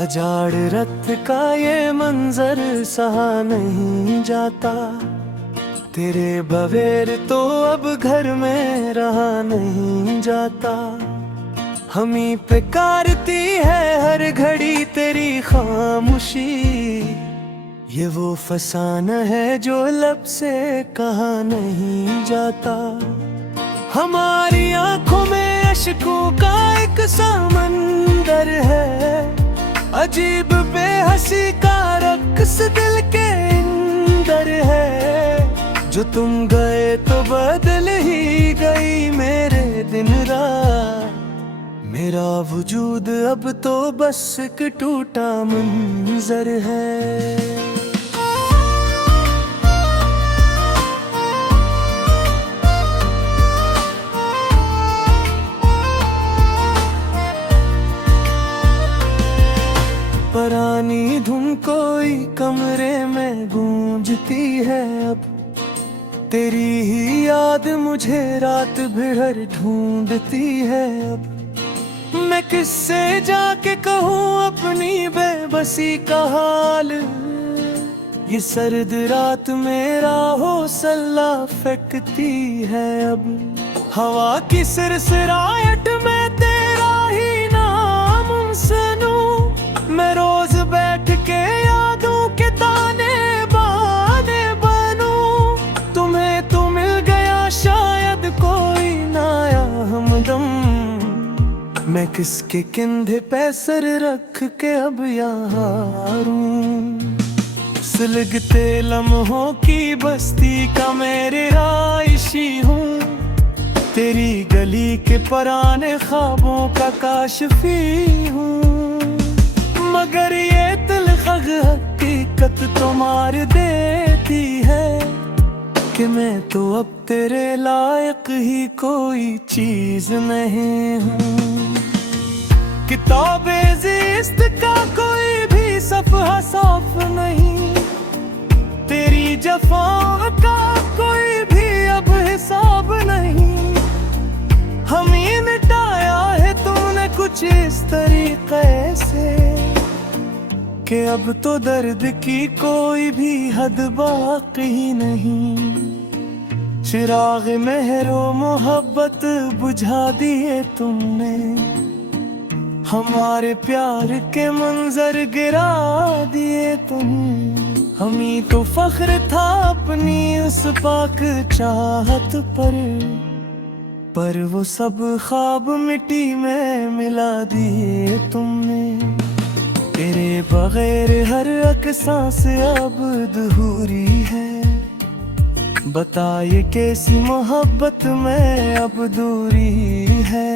अजाड़ रथ का ये मंजर सहा नहीं जाता। तेरे बगैर तो अब घर में रहा नहीं जाता। हमी पे कारती है हर घड़ी तेरी खामोशी। ये वो फसाना है जो लब से कहा नहीं जाता। हमारी आंखों में अश्कों का एक समंदर है। अजीब बेहसी का रक्स दिल के अंदर है। जो तुम गए तो बदल ही गई मेरे दिन रात। मेरा वजूद अब तो बस एक टूटा मंजर है। पुरानी धुन कोई कमरे में गूंजती है अब। तेरी ही याद मुझे रात भर ढूंढती है अब। मैं किससे जाके कहूँ अपनी बेबसी का हाल। ये सर्द रात मेरा हौसला फेंकती है अब। हवा की सिरसिराहट में तेरा ही नाम सुनूं। मैं रोज बैठ के यादों के ताने बाने बनूं। तुम्हें तो मिल गया शायद कोई नया हमदम। मैं किसके कंधे पे सर रख के अब यहाँ रूं। सुलगते लम्हों की बस्ती का मेरे राइशी हूँ। तेरी गली के पुराने ख्वाबों का काशिफी हूँ। मगर ये तल्ख हकीकत तो मार देती है कि मैं तो अब तेरे लायक ही कोई चीज नहीं हूँ। किताबे ज़िस्त का कोई भी सफ़हा साफ नहीं। तेरी जफ़ाओं का कोई भी अब हिसाब नहीं। हमें मिटाया है तुमने कुछ इस तरीके से कि अब तो दर्द की कोई भी हद बाकी नहीं। चिराग मेहरो मोहब्बत बुझा दिए तुमने। हमारे प्यार के मंजर गिरा दिए तुम। हमी तो फख्र था अपनी उस पाक चाहत पर वो सब ख्वाब मिट्टी में मिला दिए तुमने। तेरे बगैर हर एक सांस अब अधूरी है। बता ये कैसी मोहब्बत में अब दूरी है।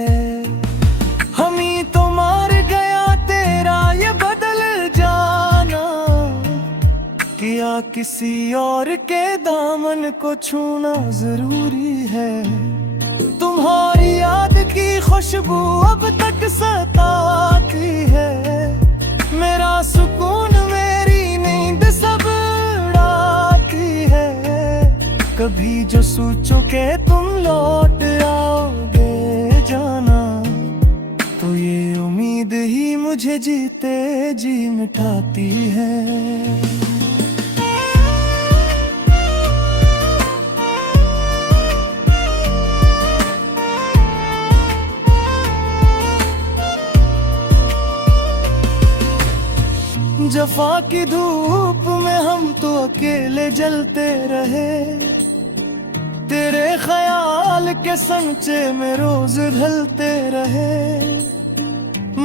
हमी तो मार गया तेरा ये बदल जाना। किया किसी और के दामन को छूना जरूरी है। तुम्हारी याद की खुशबू अब तक सताती है। मेरा सुकून मेरी नींद सब उड़ाती है। कभी जो सोचो के तुम लौट आओगे जाना। तो ये उम्मीद ही मुझे जीते जी मिटाती है। जफा की धूप में हम तो अकेले जलते रहे। तेरे ख्याल के संचे में रोज ढलते रहे।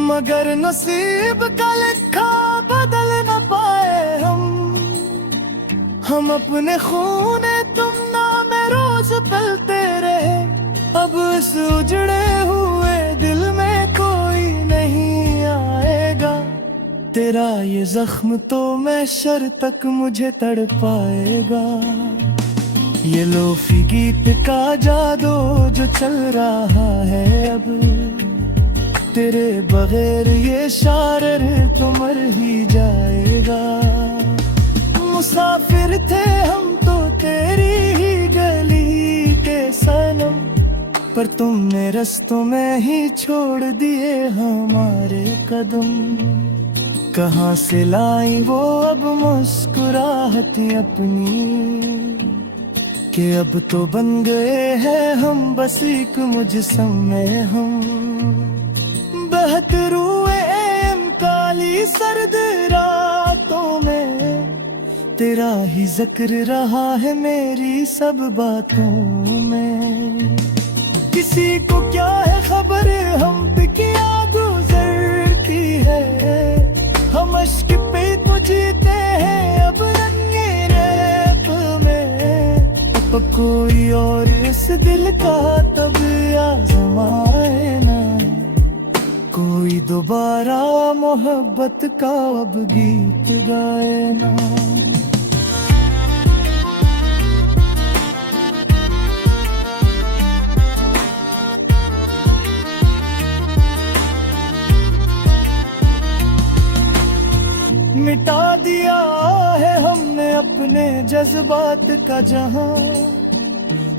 मगर नसीब का लिखा बदल न पाए हम अपने खूने तुम ना में रोज पलते रहे। अब इस उजड़े हुए दिल में कोई नहीं आएगा। तेरा ये जख्म तो महशर तक मुझे तड़पाएगा। ये लोफी गीत का जादू जो चल रहा है अब। तेरे बगैर ये शायर तो मर ही जाएगा। मुसाफिर थे हम तो तेरी ही गली के सनम। पर तुमने रस्तों में ही छोड़ दिए हमारे कदम। कहाँ से लाई वो अब मुस्कुराहटी अपनी, कि अब तो बन गए हैं हम बस एक मुजस्सम में हम। बहतरूए काली सर्द रातों में तेरा ही जिक्र रहा है मेरी सब बातों में। किसी को क्या है खबर हम पे क्या गुजरती है, हम अश्क पे तो जीते हैं अब रंगे रैप में। अब कोई और इस दिल का तब आज़माए ना, कोई दोबारा मोहब्बत का अब गीत गाए ना। मिटा दिया है हमने अपने जज्बात का जहां,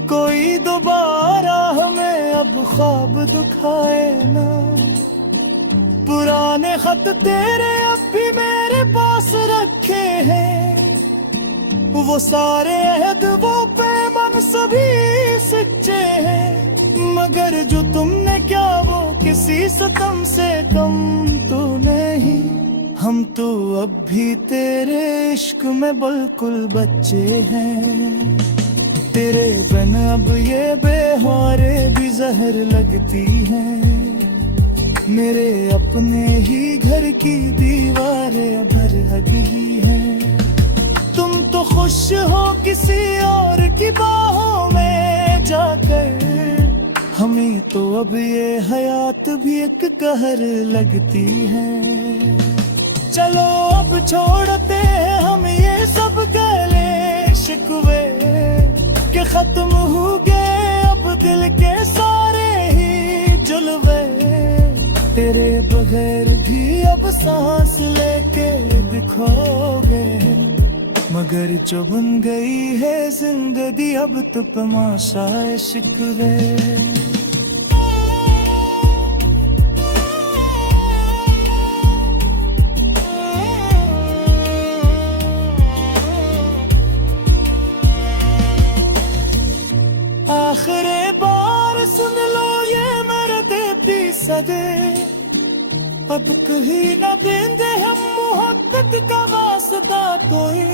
कोई दोबारा हमें अब ख्वाब दिखाए ना। पुराने खत तेरे अब भी मेरे पास रखे हैं, वो सारे अहद वो पैमान सभी सच्चे हैं। मगर जो तुमने क्या वो किसी सितम से कम तो नहीं, हम तो अब भी तेरे इश्क में बिल्कुल बच्चे हैं। तेरे बिन अब ये बेहारे भी जहर लगती हैं, मेरे अपने ही घर की दीवारें भर गई हैं। तुम तो खुश हो किसी और की बाहों में जाकर, हमें तो अब ये हयात भी एक कहर लगती है। चलो अब छोड़ते हैं हम ये सब गले शिकवे, के खत्म हो गए अब दिल के सारे ही जुल्वे। तेरे बगैर भी अब सांस लेके दिखोगे, मगर जो बन गई है जिंदगी अब तो तमाशा शिकवे। आखिरी बार सुन लो ये मेरे देती सदे, अब कहीं न देंगे हम मोहब्बत का वास्ता कोई।